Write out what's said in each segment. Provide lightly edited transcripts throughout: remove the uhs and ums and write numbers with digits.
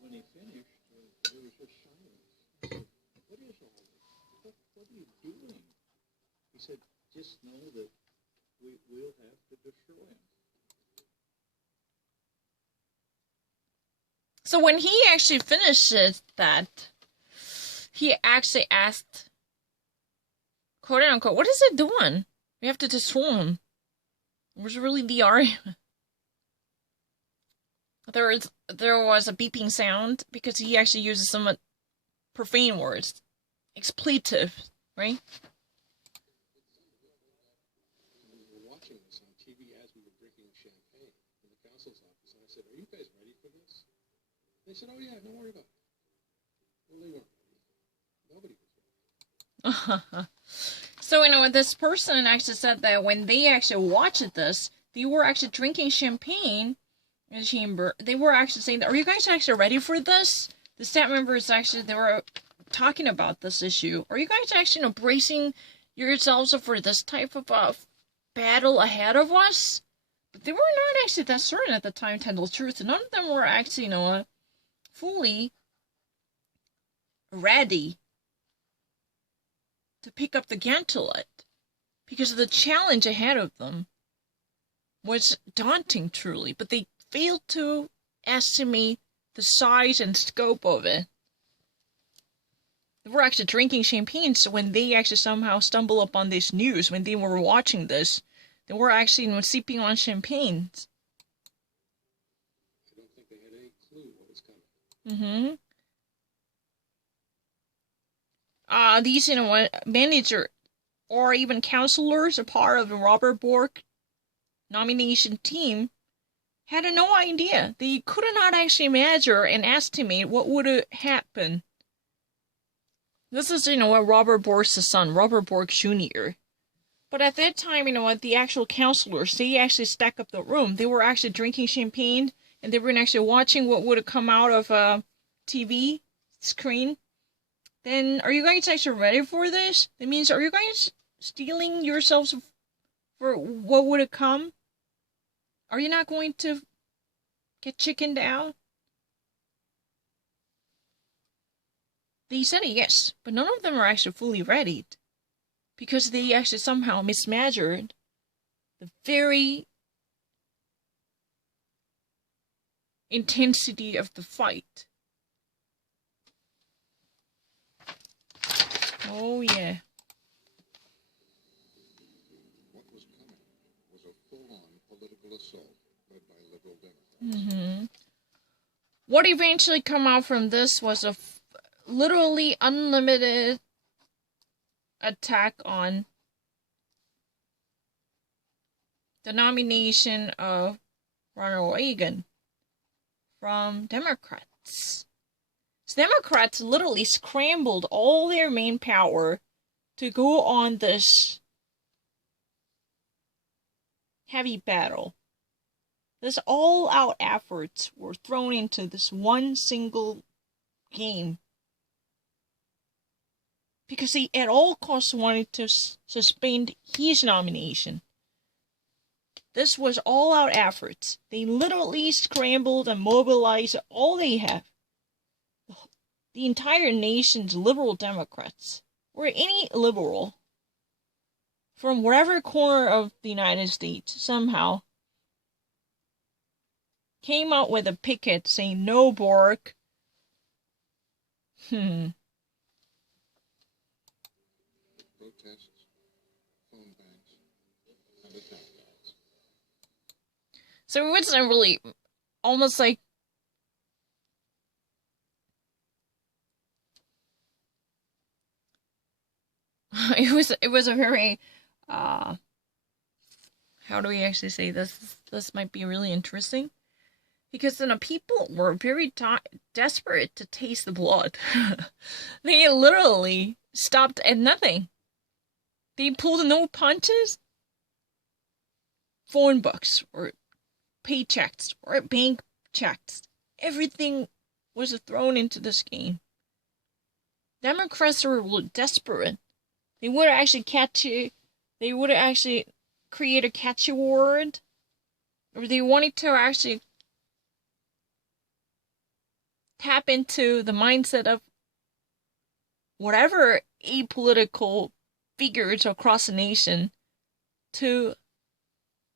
When he finished, there was just silence. I said, "What is all this? What are you doing?" He said, "Just know that we'll have to destroy him." So when he actually finishes that, he actually asked, quote unquote, "What is it doing? We have to destroy him." It was really the argument. There was a beeping sound because he actually uses somewhat profane words, expletive, right? We were watching this on TV as we were drinking champagne in the council's office, and I said, "Are you guys ready for this?" They said, "Oh yeah, don't worry about it." Well, they weren't ready. Nobody was ready. So, this person actually said that when they actually watched this, they were actually drinking champagne in the chamber. They were actually saying, "Are you guys actually ready for this?" The staff members actually, they were talking about this issue. "Are you guys actually bracing yourselves for this type of battle ahead of us?" But they were not actually that certain at the time, to tell the truth. None of them were actually, fully ready to pick up the gauntlet, because the challenge ahead of them was daunting, truly, but they failed to estimate the size and scope of it. They were actually drinking champagne, so when they actually somehow stumble upon this news, when they were watching this, they were actually sipping on champagne. I don't think they had any clue what was coming. These, manager or even counselors, a part of the Robert Bork nomination team, had no idea. They could not actually measure and estimate what would happen. This is, Robert Bork's son, Robert Bork Jr. But at that time, the actual counselors, they actually stacked up the room. They were actually drinking champagne, and they were actually watching what would have come out of a TV screen. Then, are you guys actually ready for this? That means, are you guys steeling yourselves for what would have come? Are you not going to get chickened out? They said yes, but none of them are actually fully ready, because they actually somehow mismeasured the very intensity of the fight. Oh, yeah. What was coming was a full-on political assault led by liberal Democrats. What eventually come out from this was a literally unlimited attack on the nomination of Ronald Reagan from Democrats. So Democrats literally scrambled all their main power to go on this heavy battle. This all-out efforts were thrown into this one single game, because he at all costs wanted to suspend his nomination. This was all-out efforts. They literally scrambled and mobilized all they have. The entire nation's liberal Democrats, or any liberal, from whatever corner of the United States, somehow came out with a picket saying, "No, Bork." Protests, phone banks, and attack ads. So it was really almost like it was a very how do we actually say this? This might be really interesting, because people were very desperate to taste the blood. They literally stopped at nothing. They pulled no punches. Phone books or paychecks or bank checks, everything was thrown into this game. Democrats were desperate. They would actually create a catchy word or they wanted to actually tap into the mindset of whatever apolitical figures across the nation to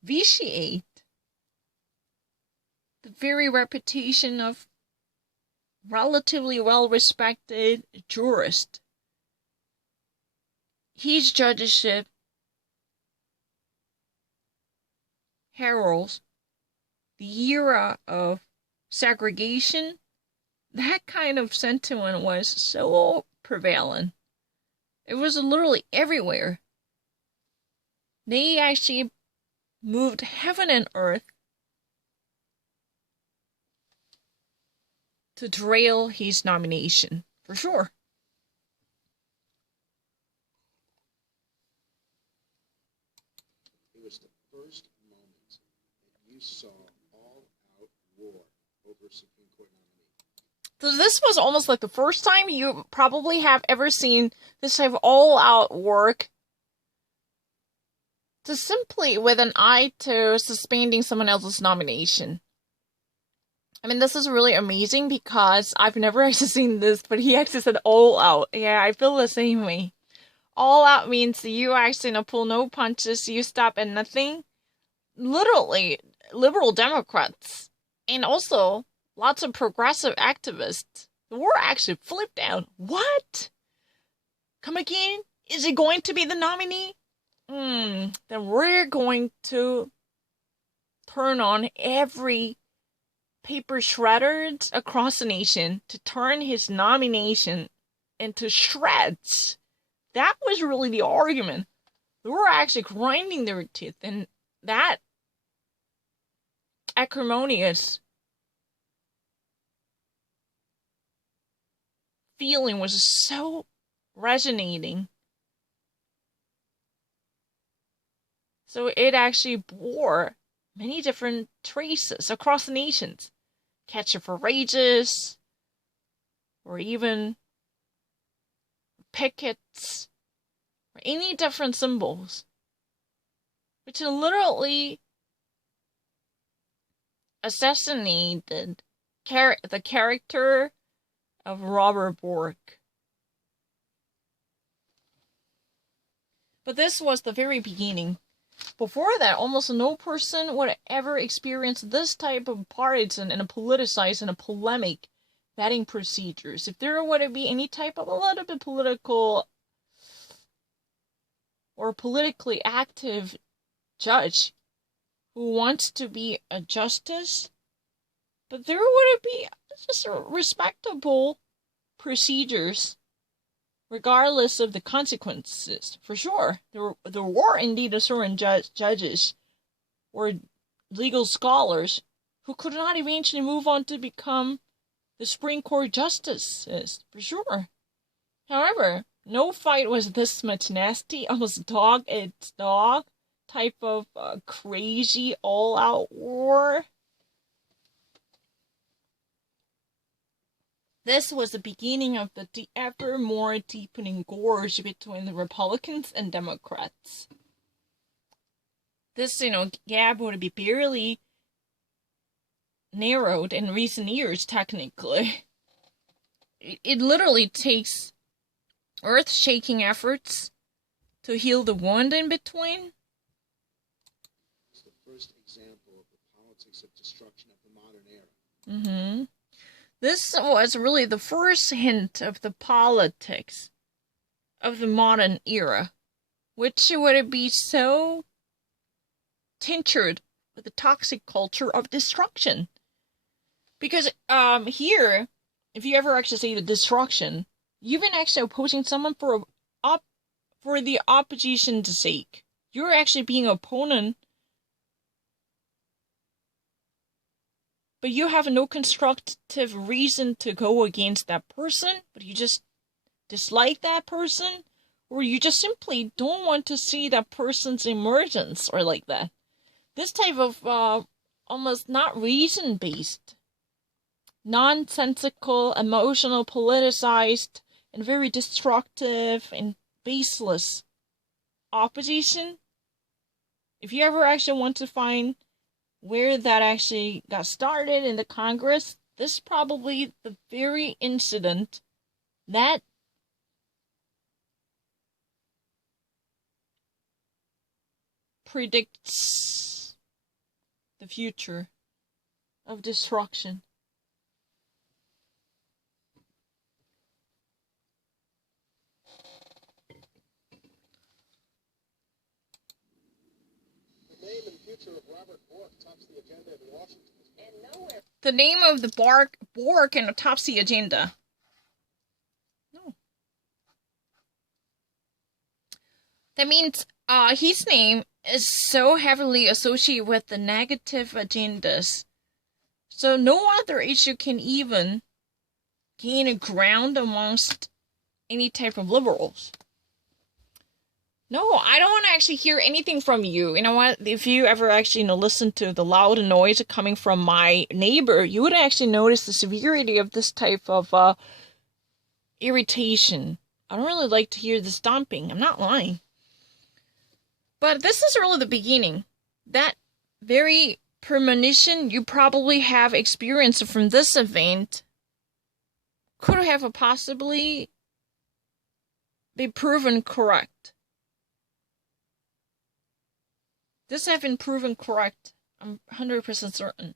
vitiate the very reputation of relatively well-respected jurist. His judgeship heralds the era of segregation. That kind of sentiment was so prevalent. It was literally everywhere. They actually moved heaven and earth to derail his nomination, for sure. It was the first moment that you saw all-out war over Supreme Court nominee. So this was almost like the first time you probably have ever seen this type of all-out work to simply with an eye to suspending someone else's nomination. I mean, this is really amazing because I've never actually seen this, but he actually said all out. Yeah, I feel the same way. All out means you actually pull no punches, you stop at nothing. Literally, liberal Democrats and also lots of progressive activists were actually flipped out. What? Come again? Is it going to be the nominee? Then we're going to turn on every paper shredders across the nation to turn his nomination into shreds. That was really the argument. They were actually grinding their teeth, and that acrimonious feeling was so resonating. So it actually bore many different traces across the nations. Catch for rages, or even pickets, or any different symbols, which literally assassinated the character of Robert Bork. But this was the very beginning. Before that, almost no person would ever experience this type of partisan and a politicized and a polemic vetting procedures. If there were to be any type of a little bit political or politically active judge who wants to be a justice, but there would be just respectable procedures regardless of the consequences, for sure. There were indeed a certain judges or legal scholars who could not eventually move on to become the Supreme Court justices, for sure. However, no fight was this much nasty, almost dog-eat-dog type of crazy all-out war. This was the beginning of the ever more deepening gorge between the Republicans and Democrats. This, gap would be barely narrowed in recent years, technically. It literally takes earth-shaking efforts to heal the wound in between. It's the first example of the politics of destruction of the modern era. This was really the first hint of the politics of the modern era, which would be so tinctured with the toxic culture of destruction. Because here, if you ever actually say the destruction, you've been actually opposing someone for the opposition's sake. You're actually being an opponent, but you have no constructive reason to go against that person, but you just dislike that person, or you just simply don't want to see that person's emergence, or like that. This type of almost not reason-based, nonsensical, emotional, politicized, and very destructive and baseless opposition. If you ever actually want to find where that actually got started in the Congress. This is probably the very incident that predicts the future of destruction. The name and future of Robert Bork tops the agenda in Washington. And nowhere. The name of the Bork and tops the agenda. No. That means his name is so heavily associated with the negative agendas. So no other issue can even gain a ground amongst any type of liberals. No, I don't want to actually hear anything from you. You know what? If you ever actually listen to the loud noise coming from my neighbor, you would actually notice the severity of this type of irritation. I don't really like to hear the stomping. I'm not lying. But this is really the beginning. That very premonition you probably have experienced from this event could have possibly been proven correct. This has been proven correct. I'm 100% certain.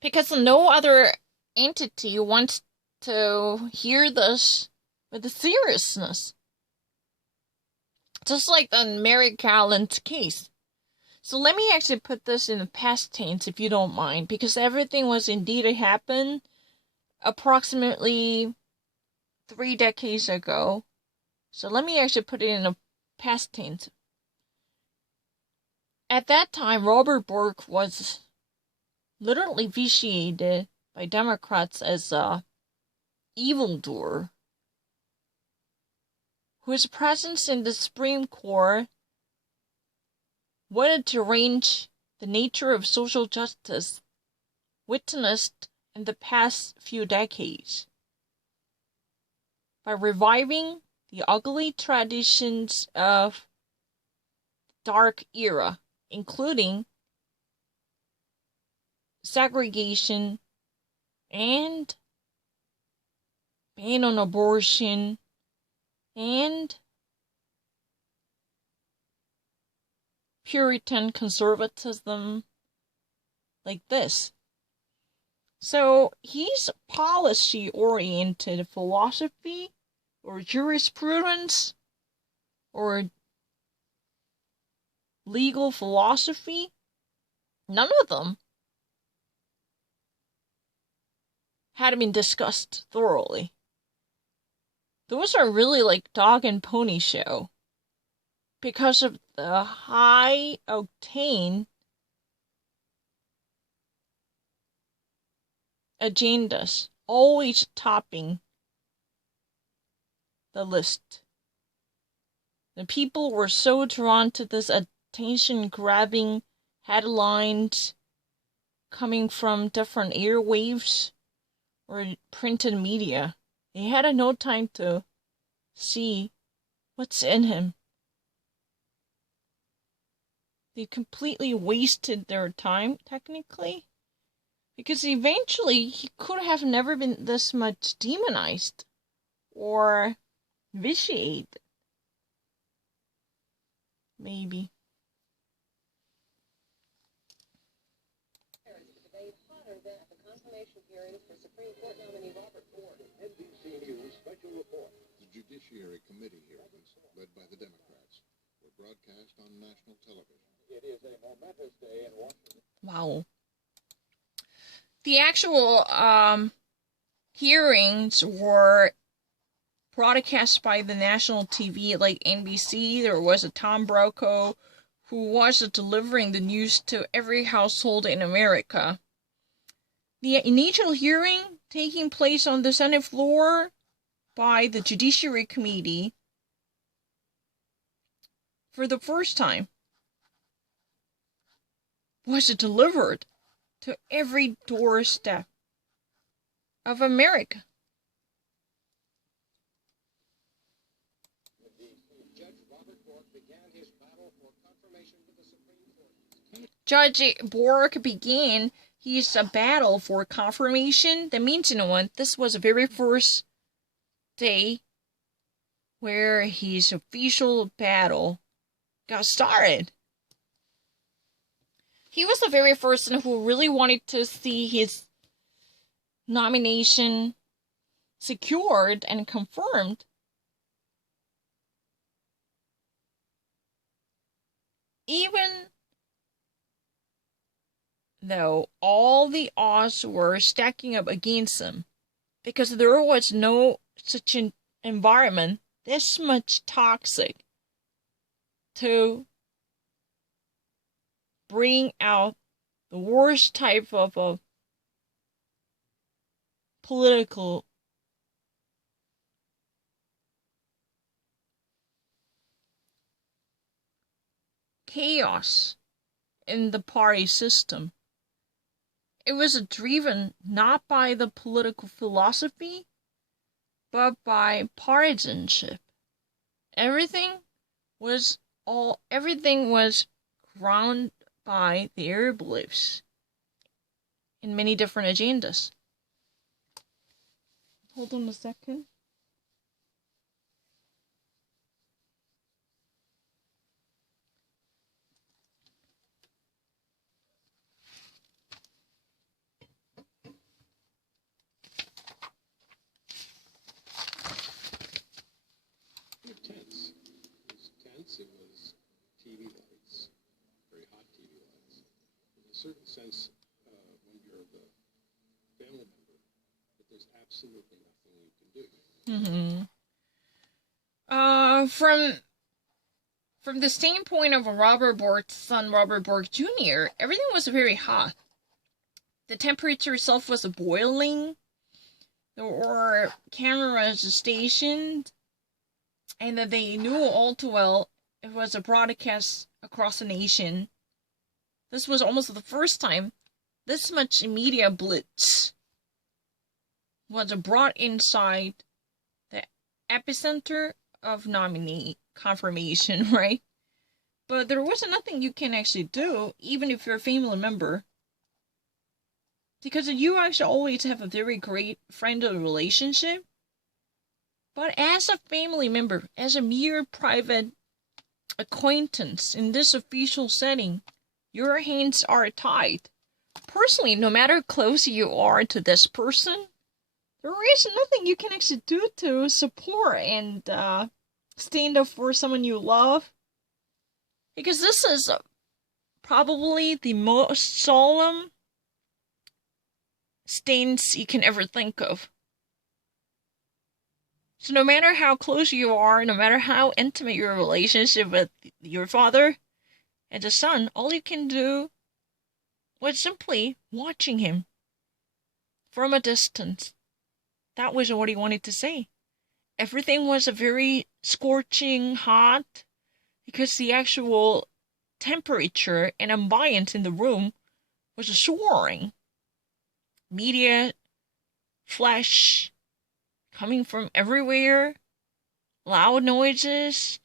Because no other entity wants to hear this with the seriousness. Just like the Mary Callen's case. So let me actually put this in the past tense if you don't mind. Because everything was indeed happened approximately 3 decades ago. So let me actually put it in a past tense. At that time, Robert Bork was literally vitiated by Democrats as a evildoer, whose presence in the Supreme Court wanted to arrange the nature of social justice witnessed in the past few decades by reviving the ugly traditions of the dark era, including segregation and ban on abortion and Puritan conservatism, like this. So he's policy-oriented philosophy or jurisprudence or legal philosophy. None of them had been discussed thoroughly. Those are really like dog and pony show because of the high octane agendas always topping the list. The people were so drawn to this attention-grabbing headlines coming from different airwaves or printed media. They had no time to see what's in him. They completely wasted their time, technically. Because eventually, he could have never been this much demonized or vitiated. Maybe. The Judiciary Committee hearings, led by the Democrats, were broadcast on national television. It is a momentous day in Washington. Wow. The actual hearings were broadcast by the national TV like NBC. There was a Tom Brokaw who was delivering the news to every household in America. The initial hearing taking place on the Senate floor by the Judiciary Committee for the first time was delivered to every doorstep of America. Judge Bork began his battle for confirmation. That means, this was the very first day where his official battle got started. He was the very person who really wanted to see his nomination secured and confirmed. Even though all the odds were stacking up against him, because there was no such an environment this much toxic to bring out the worst type of political chaos in the party system. It was driven not by the political philosophy, but by partisanship. Everything was grounded by their beliefs in many different agendas. Hold on a second. It was TV lights, very hot TV lights. In a certain sense, when you're the family member, that there's absolutely nothing you can do. From the standpoint of Robert Bork's son, Robert Bork Jr., everything was very hot. The temperature itself was boiling. There were cameras stationed, and that they knew all too well it was a broadcast across the nation. This was almost the first time this much media blitz was brought inside the epicenter of nominee confirmation, right? But there wasn't nothing you can actually do, even if you're a family member. Because you actually always have a very great friendly relationship. But as a family member, as a mere private acquaintance in this official setting, your hands are tied. Personally, no matter how close you are to this person, there is nothing you can actually do to support and stand up for someone you love. Because this is probably the most solemn stance you can ever think of. So no matter how close you are, no matter how intimate your relationship with your father and the son, all you can do was simply watching him from a distance. That was what he wanted to say. Everything was a very scorching hot because the actual temperature and ambience in the room was soaring. Media, flash, coming from everywhere, loud noises.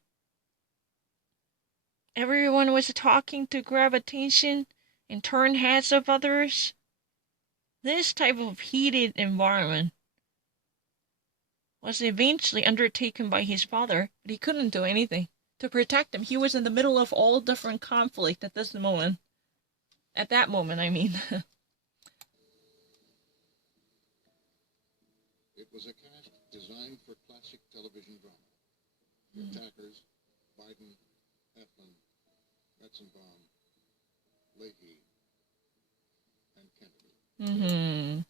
Everyone was talking to grab attention and turn heads of others. This type of heated environment was eventually undertaken by his father, but he couldn't do anything to protect him. He was in the middle of all different conflict at this moment. At that moment, I mean. It was a cast designed for classic television drama. The attackers, Biden, Eflin, Metzenbaum, Leahy, and Kennedy.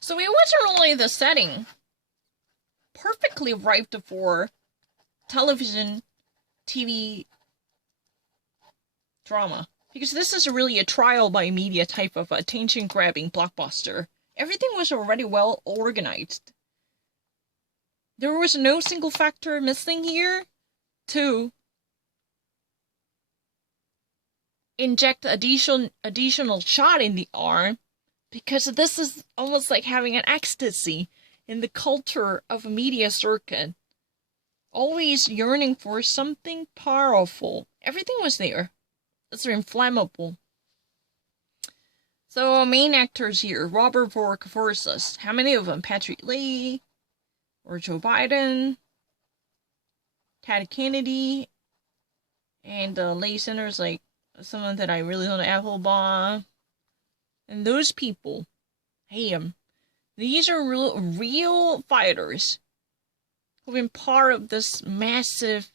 So it wasn't really the setting perfectly ripe for television, TV drama. Because this is really a trial by media type of attention-grabbing blockbuster. Everything was already well organized. There was no single factor missing here to inject additional shot in the arm, because this is almost like having an ecstasy in the culture of a media circuit. always yearning for something powerful. Everything was there. It's inflammable. So, main actors here, Robert Bork versus, how many of them? Patrick Leahy, or Joe Biden, Ted Kennedy, and lay centers like someone that I really don't know, Applebaum. And those people, hey, these are real fighters who've been part of this massive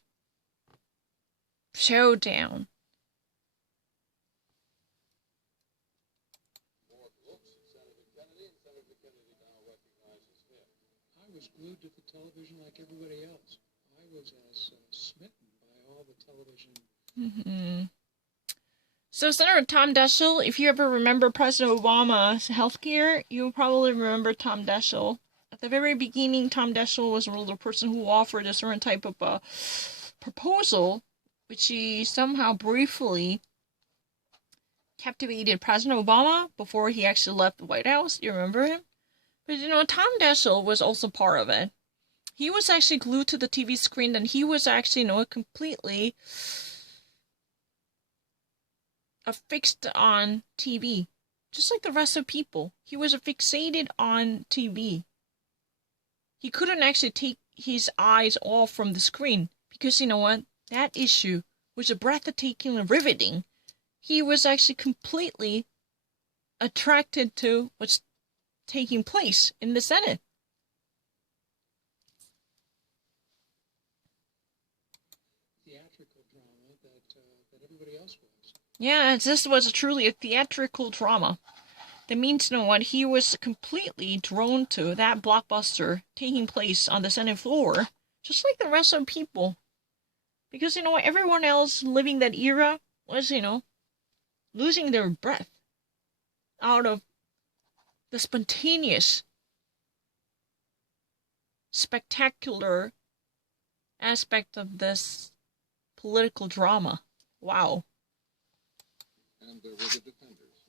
showdown. I was glued to the television like everybody else. I was as smitten by all the television. Mm-hmm. So, Senator Tom Daschle, if you ever remember President Obama's healthcare, you'll probably remember Tom Daschle. At the very beginning, Tom Daschle was the person who offered a certain type of proposal, which he somehow briefly captivated President Obama before he actually left the White House. You remember him? But Tom Daschle was also part of it. He was actually glued to the TV screen, and he was actually, completely affixed on TV, just like the rest of people. He was fixated on TV. He couldn't actually take his eyes off from the screen because, that issue was breathtaking and riveting. He was actually completely attracted to what's taking place in the Senate. Theatrical drama that everybody else was. Yeah, this was truly a theatrical drama. That means, he was completely drawn to that blockbuster taking place on the Senate floor, just like the rest of people. Because, everyone else living that era was, losing their breath out of the spontaneous, spectacular aspect of this political drama. Wow. And there were the defenders,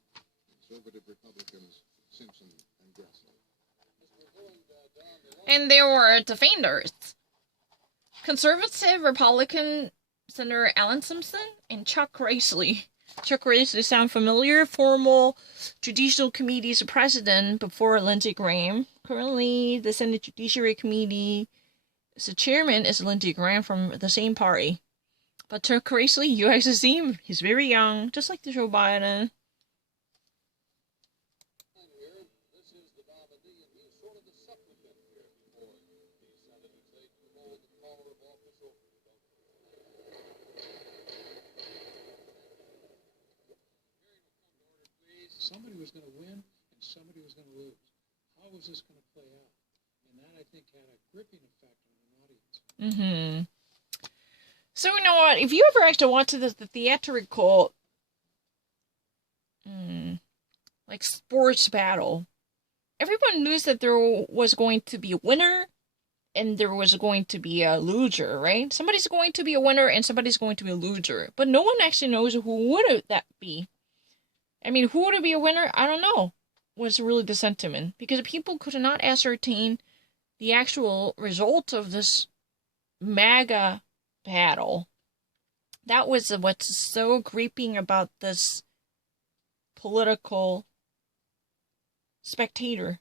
conservative Republicans Simpson and Grassley. And there were defenders. Conservative Republican Senator Alan Simpson and Chuck Grassley. Chuck Grassley sound familiar? Former Judicial Committee's president before Lindsey Graham. Currently, the Senate Judiciary Committee, the chairman is Lindsey Graham from the same party. But Chuck Grassley, you actually see him. He's very young, just like Joe Biden. Somebody was going to win and somebody was going to lose. How was this going to play out? And that, I think, had a gripping effect on an audience. Mm-hmm. So, you know what? If you ever actually watch the theatrical, like, sports battle, everyone knew that there was going to be a winner and there was going to be a loser, right? Somebody's going to be a winner and somebody's going to be a loser. But no one actually knows who would that be. I mean, who would be a winner? I don't know, was really the sentiment. Because people could not ascertain the actual result of this mega battle. That was what's so gripping about this political spectator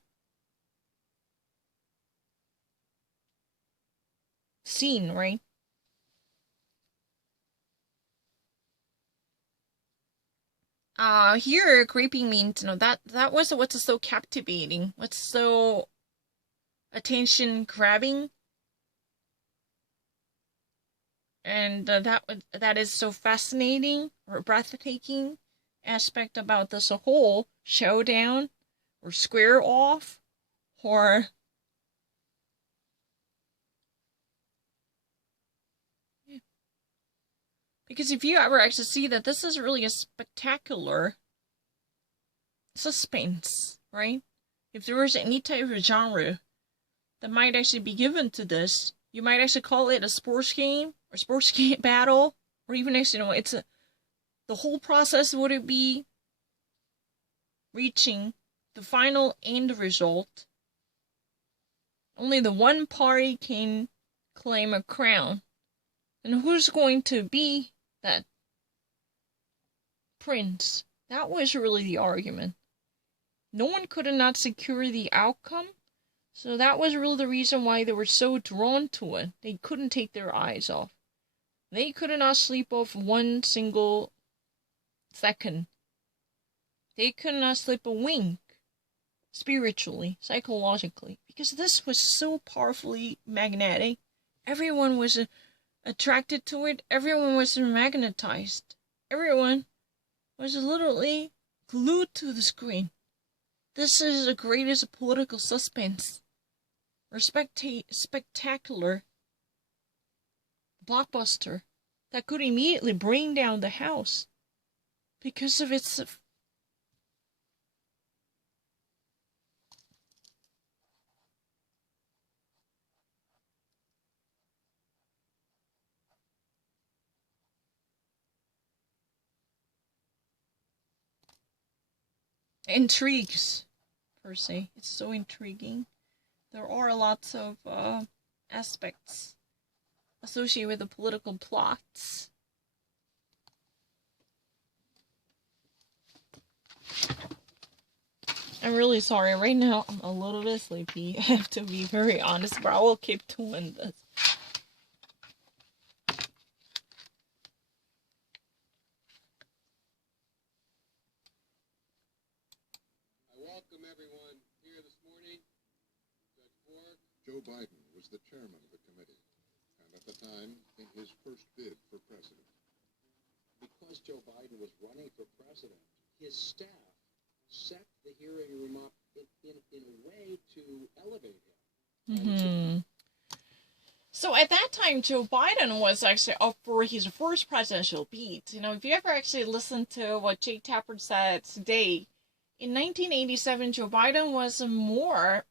scene, right? Here, gripping means, that was what's so captivating, what's so attention grabbing, and that is so fascinating or breathtaking aspect about this whole showdown or square off or because if you ever actually see that this is really a spectacular suspense, right? If there was any type of genre that might actually be given to this, you might actually call it a sports game or sports game battle, or even actually, it's the whole process would it be reaching the final end result. Only the one party can claim a crown. And who's going to be that prince? That was really the argument. No one could not secure the outcome, so that was really the reason why they were so drawn to it. They couldn't take their eyes off. They could not sleep off one single second. They could not sleep a wink, spiritually, psychologically, because this was so powerfully magnetic. Everyone was attracted to it. Everyone was magnetized. Everyone was literally glued to the screen. This is the greatest political suspense or spectacular blockbuster that could immediately bring down the house because of its intrigues, per se. It's so intriguing. There are lots of aspects associated with the political plots. I'm really sorry. Right now, I'm a little bit sleepy. I have to be very honest, but I will keep doing this. Welcome everyone here this morning. Joe Biden was the chairman of the committee, and at the time, in his first bid for president. Because Joe Biden was running for president, his staff set the hearing room up in a way to elevate him. So at that time, Joe Biden was actually up for his first presidential bid. You know, if you ever actually listen to what Jake Tapper said today, in 1987, Joe Biden was more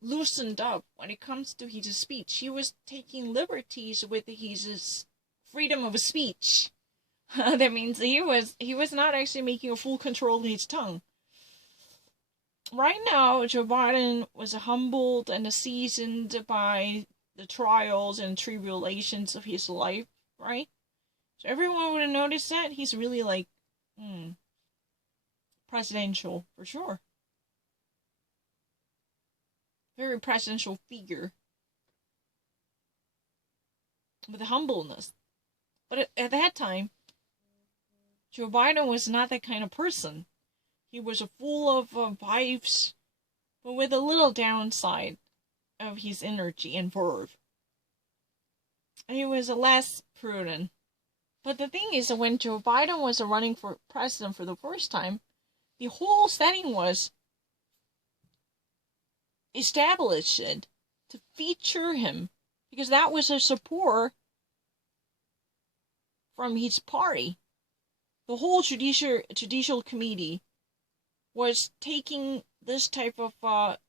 loosened up when it comes to his speech. He was taking liberties with his freedom of speech. That means he was not actually making a full control of his tongue. Right now, Joe Biden was humbled and seasoned by the trials and tribulations of his life, right? So everyone would have noticed that he's really like presidential for sure. Very presidential figure with humbleness. But at that time, Joe Biden was not that kind of person. He was full of vibes, but with a little downside of his energy and verve. He was less prudent. But the thing is, when Joe Biden was running for president for the first time, the whole setting was established to feature him, because that was a support from his party. The whole judicial committee was taking this type of